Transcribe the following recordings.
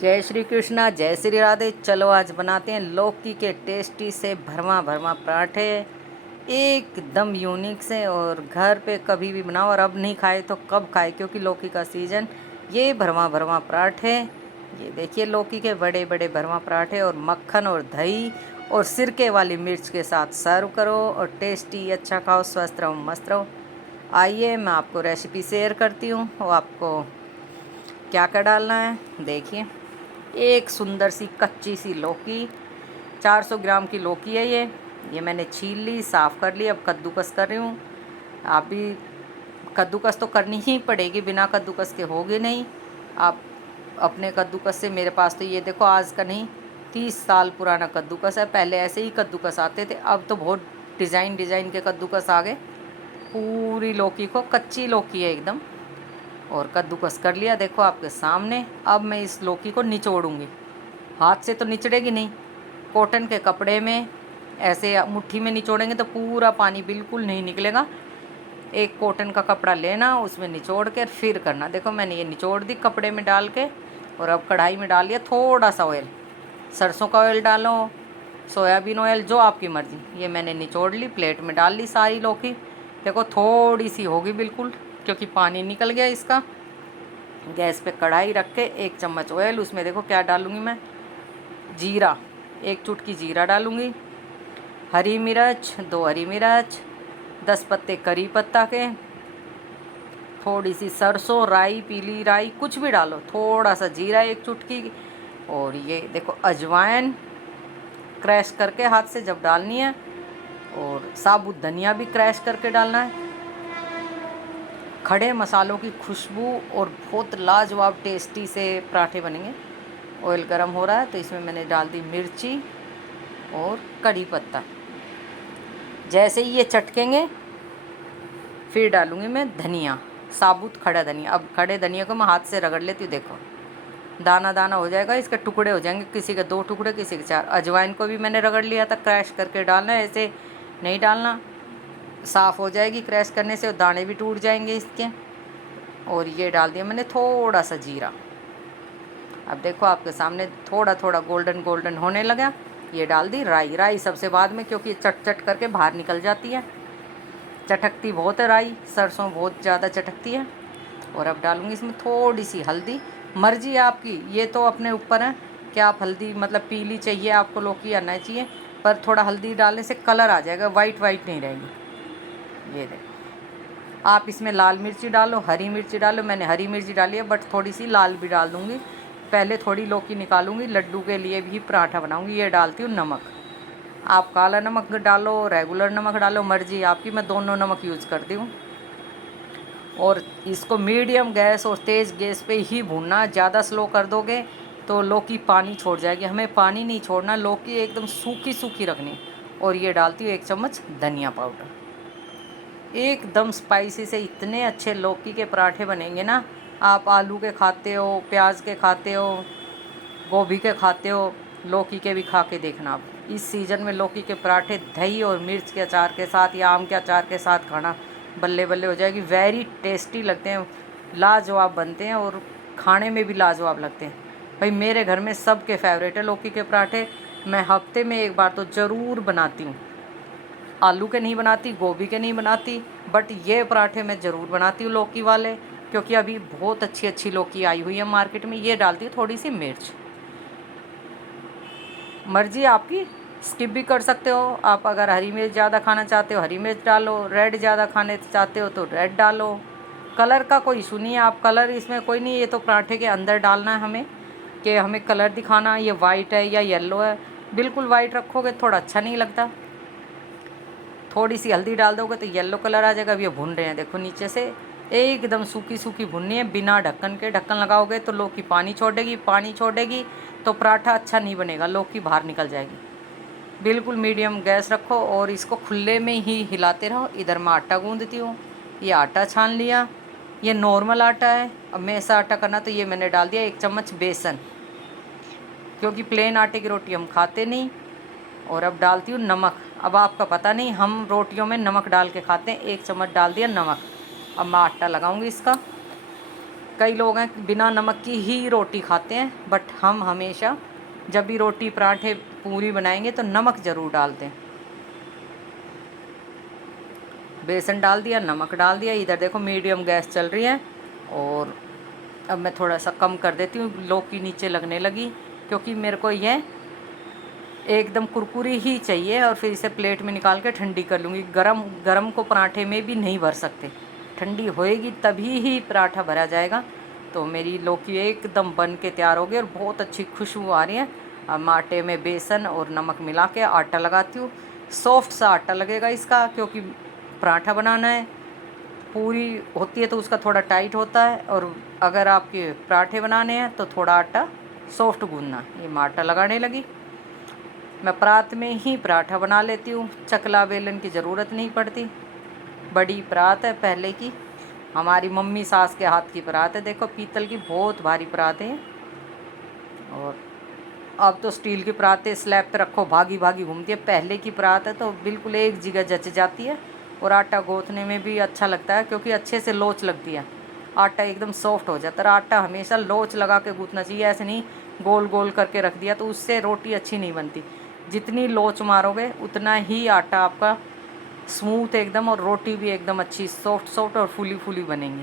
जय श्री कृष्णा, जय श्री राधे। चलो आज बनाते हैं लौकी के टेस्टी से भरमा भरमा पराठे। एकदम यूनिक से, और घर पे कभी भी बनाओ, और अब नहीं खाए तो कब खाए, क्योंकि लौकी का सीज़न। ये भरमा भरमा पराठे, ये देखिए लौकी के बड़े बड़े भरमा पराठे, और मक्खन और दही और सिरके वाली मिर्च के साथ सर्व करो, और टेस्टी अच्छा खाओ, स्वस्थ रहो, मस्त रहो। आइए मैं आपको रेसिपी शेयर करती हूँ। और आपको क्या क्या डालना है देखिए। एक सुंदर सी कच्ची सी लौकी, 400 ग्राम की लौकी है ये मैंने छील ली, साफ़ कर ली। अब कद्दूकस कर रही हूँ। आप भी कद्दूकस तो करनी ही पड़ेगी, बिना कद्दूकस के होगी नहीं। आप अपने कद्दूकस से, मेरे पास तो ये देखो आज का नहीं, 30 साल पुराना कद्दूकस है। पहले ऐसे ही कद्दूकस आते थे, अब तो बहुत डिज़ाइन डिज़ाइन के कद्दूकस आ गए। पूरी लौकी को, कच्ची लौकी है एकदम, और कद्दूकस कर लिया देखो आपके सामने। अब मैं इस लौकी को निचोड़ूंगी। हाथ से तो निचड़ेगी नहीं, कॉटन के कपड़े में ऐसे मुट्ठी में निचोड़ेंगे तो पूरा पानी बिल्कुल नहीं निकलेगा। एक कॉटन का कपड़ा लेना, उसमें निचोड़ कर फिर करना। देखो मैंने ये निचोड़ दी कपड़े में डाल के, और अब कढ़ाई में डाल लिया थोड़ा सा ऑयल। सरसों का ऑयल डालो, सोयाबीन ऑयल, जो आपकी मर्ज़ी। ये मैंने निचोड़ ली, प्लेट में डाल ली सारी लौकी। देखो थोड़ी सी होगी बिल्कुल, क्योंकि पानी निकल गया इसका। गैस पे कढ़ाई रख के 1 चम्मच ऑयल, उसमें देखो क्या डालूँगी मैं, जीरा, 1 चुटकी जीरा डालूँगी। हरी मिर्च, 2 हरी मिर्च, 10 पत्ते करी पत्ता के, थोड़ी सी सरसों, राई, पीली राई, कुछ भी डालो, थोड़ा सा जीरा 1 चुटकी, और ये देखो अजवाइन क्रैश करके हाथ से जब डालनी है, और साबुत धनिया भी क्रैश करके डालना है। खड़े मसालों की खुशबू और बहुत लाजवाब टेस्टी से पराठे बनेंगे। ऑयल गरम हो रहा है तो इसमें मैंने डाल दी मिर्ची और कड़ी पत्ता। जैसे ही ये चटकेंगे फिर डालूँगी मैं धनिया, साबुत खड़ा धनिया। अब खड़े धनिया को मैं हाथ से रगड़ लेती हूँ, देखो दाना दाना हो जाएगा, इसके टुकड़े हो जाएंगे, किसी के 2 टुकड़े, किसी के 4। अजवाइन को भी मैंने रगड़ लिया था, क्रैश करके डालना है, ऐसे नहीं डालना, साफ़ हो जाएगी क्रैश करने से, और दाने भी टूट जाएंगे इसके। और ये डाल दिया मैंने थोड़ा सा जीरा। अब देखो आपके सामने थोड़ा थोड़ा गोल्डन गोल्डन होने लगा। ये डाल दी राई, राई सबसे बाद में, क्योंकि चट चट करके बाहर निकल जाती है, चटकती बहुत है राई, सरसों बहुत ज़्यादा चटकती है। और अब डालूँगी इसमें थोड़ी सी हल्दी, मर्जी आपकी, ये तो अपने ऊपर है कि आप हल्दी मतलब पीली चाहिए आपको लौकी या नहीं चाहिए, पर थोड़ा हल्दी डालने से कलर आ जाएगा, वाइट वाइट नहीं रहेगी। ये देखो, आप इसमें लाल मिर्ची डालो, हरी मिर्ची डालो। मैंने हरी मिर्ची डाली है, बट थोड़ी सी लाल भी डाल दूँगी। पहले थोड़ी लौकी निकालूंगी, लड्डू के लिए भी पराठा बनाऊंगी। ये डालती हूँ नमक, आप काला नमक डालो, रेगुलर नमक डालो, मर्जी आपकी, मैं दोनों नमक यूज़ करती हूँ। और इसको मीडियम गैस और तेज़ गैस पे ही भूनना। ज़्यादा स्लो कर दोगे तो लौकी पानी छोड़ जाएगी, हमें पानी नहीं छोड़ना, लौकी एकदम सूखी सूखी रखनी। और ये डालती हूँ 1 चम्मच धनिया पाउडर। एकदम स्पाइसी से इतने अच्छे लौकी के पराठे बनेंगे ना। आप आलू के खाते हो, प्याज के खाते हो, गोभी के खाते हो, लौकी के भी खा के देखना आप। इस सीज़न में लौकी के पराठे दही और मिर्च के अचार के साथ या आम के अचार के साथ खाना बल्ले बल्ले हो जाएगी। वेरी टेस्टी लगते हैं, लाजवाब बनते हैं, और खाने में भी लाजवाब लगते हैं। भाई मेरे घर में सबके फेवरेट है लौकी के पराठे। मैं हफ्ते में 1 बार तो ज़रूर बनाती हूँ। आलू के नहीं बनाती, गोभी के नहीं बनाती, बट ये पराठे मैं ज़रूर बनाती हूँ लौकी वाले, क्योंकि अभी बहुत अच्छी अच्छी लौकी आई हुई है मार्केट में। ये डालती हूँ थोड़ी सी मिर्च, मर्जी आपकी, स्किप भी कर सकते हो आप। अगर हरी मिर्च ज़्यादा खाना चाहते हो हरी मिर्च डालो, रेड ज़्यादा खाने चाहते हो तो रेड डालो। कलर का कोई इशू नहीं है, आप कलर इसमें कोई नहीं, ये तो पराठे के अंदर डालना है हमें, कि हमें कलर दिखाना ये वाइट है या येलो है। बिल्कुल वाइट रखोगे थोड़ा अच्छा नहीं लगता। थोड़ी सी हल्दी डाल दोगे तो येलो कलर आ जाएगा। अब ये भुन रहे हैं, देखो नीचे से एकदम सूखी सूखी भुननी है, बिना ढक्कन के। ढक्कन लगाओगे तो लौकी पानी छोड़ेगी, पानी छोड़ेगी तो पराठा अच्छा नहीं बनेगा, लौकी बाहर निकल जाएगी। बिल्कुल मीडियम गैस रखो, और इसको खुले में ही हिलाते रहो। इधर मैं आटा गूंदती हूँ, ये आटा छान लिया, ये नॉर्मल आटा है। अब मैं ऐसा आटा करना, तो ये मैंने डाल दिया 1 चम्मच बेसन, क्योंकि प्लेन आटे की रोटी हम खाते नहीं। और अब डालती हूँ नमक। अब आपका पता नहीं, हम रोटियों में नमक डाल के खाते हैं। 1 चम्मच डाल दिया नमक। अब मैं आटा लगाऊंगी इसका, कई लोग हैं बिना नमक की ही रोटी खाते हैं, बट हम हमेशा जब भी रोटी पराठे पूरी बनाएंगे तो नमक ज़रूर डालते हैं। बेसन डाल दिया, नमक डाल दिया। इधर देखो मीडियम गैस चल रही है और अब मैं थोड़ा सा कम कर देती हूँ, लौकी नीचे लगने लगी, क्योंकि मेरे को ये एकदम कुरकुरी ही चाहिए और फिर इसे प्लेट में निकाल के ठंडी कर लूँगी। गरम गरम को पराठे में भी नहीं भर सकते, ठंडी होएगी तभी ही पराठा भरा जाएगा। तो मेरी लौकी एकदम बन के तैयार हो गई और बहुत अच्छी खुशबू आ रही है। अब मैं आटे में बेसन और नमक मिला के आटा लगाती हूँ। सॉफ्ट सा आटा लगेगा इसका, क्योंकि पराठा बनाना है। पूरी होती है तो उसका थोड़ा टाइट होता है, और अगर आपके पराठे बनाने हैं तो थोड़ा आटा सॉफ्ट गूंदना। ये मैं आटा लगाने लगी। मैं परात में ही पराठा बना लेती हूँ, चकला बेलन की ज़रूरत नहीं पड़ती। बड़ी परात है पहले की, हमारी मम्मी सास के हाथ की परात है। देखो पीतल की बहुत भारी परातें हैं, और अब तो स्टील की परातें स्लैब पे रखो भागी भागी घूमती है। पहले की परात है तो बिल्कुल एक जगह जच जाती है, और आटा गूँथने में भी अच्छा लगता है, क्योंकि अच्छे से लोच लगती है, आटा एकदम सॉफ्ट हो जाता है। आटा हमेशा लोच लगा के गूँथना चाहिए, ऐसे नहीं गोल गोल करके रख दिया तो उससे रोटी अच्छी नहीं बनती। जितनी लोच मारोगे उतना ही आटा आपका स्मूथ एकदम, और रोटी भी एकदम अच्छी सॉफ्ट सॉफ्ट और फूली फूली बनेंगी।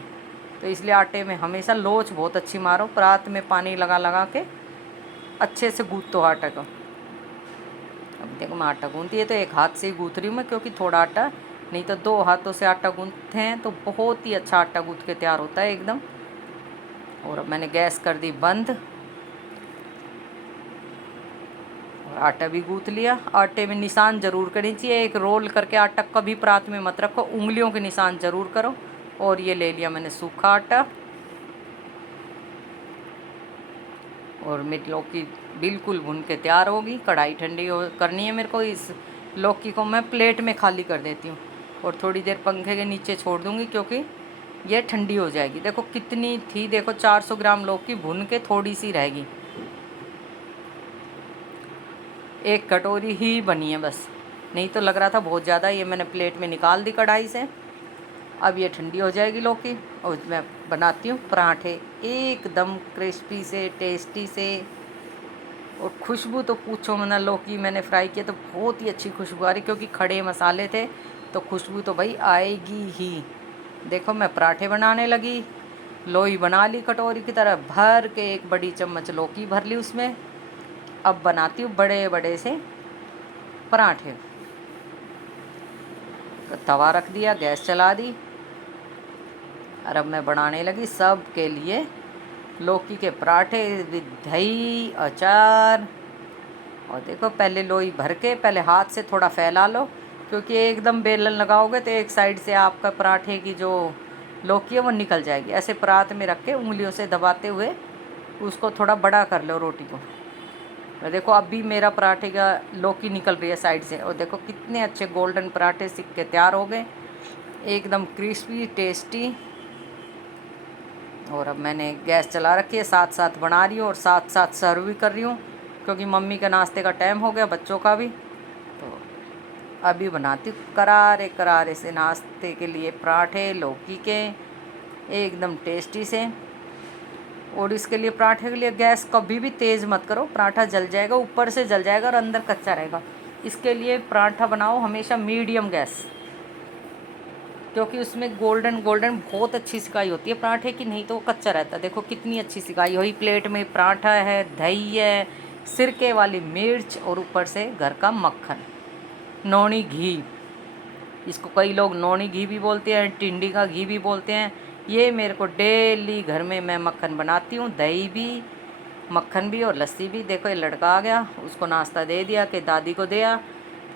तो इसलिए आटे में हमेशा लोच बहुत अच्छी मारो। परात में पानी लगा लगा के अच्छे से गूँथ दो आटा को। अब देखो मैं आटा गूँथती है तो एक हाथ से ही गूँथ रही हूँ मैं, क्योंकि थोड़ा आटा, नहीं तो 2 हाथों से आटा गूँथते हैं तो बहुत ही अच्छा आटा गूँथ के तैयार होता है एकदम। और अब मैंने गैस कर दी बंद, और आटा भी गूँथ लिया। आटे में निशान ज़रूर करनी चाहिए, एक रोल करके आटा कभी परात में मत रखो, उंगलियों के निशान ज़रूर करो। और ये ले लिया मैंने सूखा आटा, और मेरी लौकी बिल्कुल भुन के तैयार होगी। कढ़ाई ठंडी करनी है मेरे को। इस लौकी को मैं प्लेट में खाली कर देती हूँ और थोड़ी देर पंखे के नीचे छोड़ दूँगी, क्योंकि ये ठंडी हो जाएगी। देखो कितनी थी, देखो 400 ग्राम लौकी भुन के थोड़ी सी रहेगी, 1 कटोरी ही बनी है बस, नहीं तो लग रहा था बहुत ज़्यादा। ये मैंने प्लेट में निकाल दी कढ़ाई से। अब ये ठंडी हो जाएगी लौकी, और मैं बनाती हूँ पराठे एकदम क्रिस्पी से टेस्टी से। और खुशबू तो पूछो मत, लौकी मैंने फ्राई किया तो बहुत ही अच्छी खुशबू आ रही, क्योंकि खड़े मसाले थे तो खुशबू तो भाई आएगी ही। देखो मैं पराठे बनाने लगी, लोई बना ली कटोरी की तरह भर के, 1 बड़ी चम्मच लौकी भर ली उसमें। अब बनाती हूँ बड़े बड़े से पराठे। तवा रख दिया, गैस चला दी, और अब मैं बनाने लगी सब के लिए लौकी के पराठे विद दही अचार। और देखो पहले लोई भर के पहले हाथ से थोड़ा फैला लो, क्योंकि एकदम बेलन लगाओगे तो एक साइड से आपका पराठे की जो लौकी है वो निकल जाएगी। ऐसे परात में रख के उंगलियों से दबाते हुए उसको थोड़ा बड़ा कर लो रोटी को। और देखो अब भी मेरा पराठे का लौकी निकल रही है साइड से, और देखो कितने अच्छे गोल्डन पराठे सिक के तैयार हो गए, एकदम क्रिस्पी टेस्टी। और अब मैंने गैस चला रखी है, साथ साथ बना रही हूँ और साथ साथ सर्व भी कर रही हूँ, क्योंकि मम्मी का नाश्ते का टाइम हो गया, बच्चों का भी। तो अभी बनाती हूँ करारे करारे से नाश्ते के लिए पराठे लौकी के, एकदम टेस्टी से। और इसके लिए पराठे के लिए गैस कभी भी तेज़ मत करो, पराठा जल जाएगा, ऊपर से जल जाएगा और अंदर कच्चा रहेगा। इसके लिए पराठा बनाओ हमेशा मीडियम गैस, क्योंकि उसमें गोल्डन गोल्डन बहुत अच्छी सिकाई होती है पराठे की, नहीं तो वो कच्चा रहता है। देखो कितनी अच्छी सिकाई हुई, प्लेट में पराठा है, दही है, सिरके वाली मिर्च, और ऊपर से घर का मक्खन, नौनी घी। इसको कई लोग नौनी घी भी बोलते हैं, टिंडी का घी भी बोलते हैं। ये मेरे को डेली घर में मैं मक्खन बनाती हूँ, दही भी, मक्खन भी और लस्सी भी। देखो ये लड़का आ गया, उसको नाश्ता दे दिया कि दादी को दिया,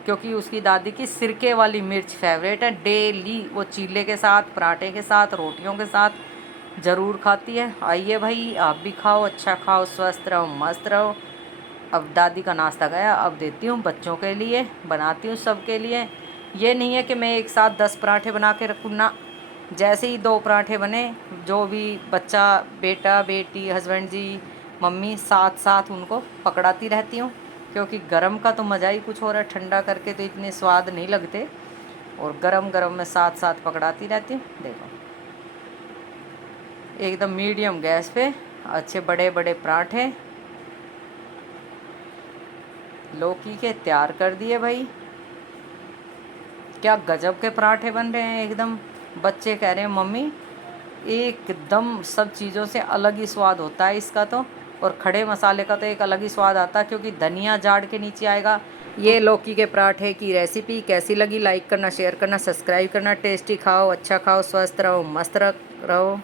क्योंकि उसकी दादी की सिरके वाली मिर्च फेवरेट है। डेली वो चीले के साथ, पराठे के साथ, रोटियों के साथ ज़रूर खाती है। आइए भाई आप भी खाओ, अच्छा खाओ, स्वस्थ रहो, मस्त रहो। अब दादी का नाश्ता गया, अब देती हूँ बच्चों के लिए, बनाती हूँ सबके लिए। ये नहीं है कि मैं एक साथ 10 पराठे बना के रखूँ ना, जैसे ही 2 पराठे बने, जो भी बच्चा, बेटा बेटी, हस्बैंड जी, मम्मी, साथ साथ उनको पकड़ाती रहती हूँ, क्योंकि गरम का तो मज़ा ही कुछ हो रहा है, ठंडा करके तो इतने स्वाद नहीं लगते, और गरम गरम में साथ साथ पकड़ाती रहती हूँ। देखो एकदम मीडियम गैस पे अच्छे बड़े बड़े पराठे लौकी के तैयार कर दिए भाई। क्या गजब के पराठे बन रहे हैं एकदम। बच्चे कह रहे हैं मम्मी एकदम सब चीज़ों से अलग ही स्वाद होता है इसका तो, और खड़े मसाले का तो एक अलग ही स्वाद आता है क्योंकि धनिया जाड़ के नीचे आएगा। ये लौकी के पराठे की रेसिपी कैसी लगी लाइक करना, शेयर करना, सब्सक्राइब करना। टेस्टी खाओ, अच्छा खाओ, स्वस्थ रहो, मस्त रहो।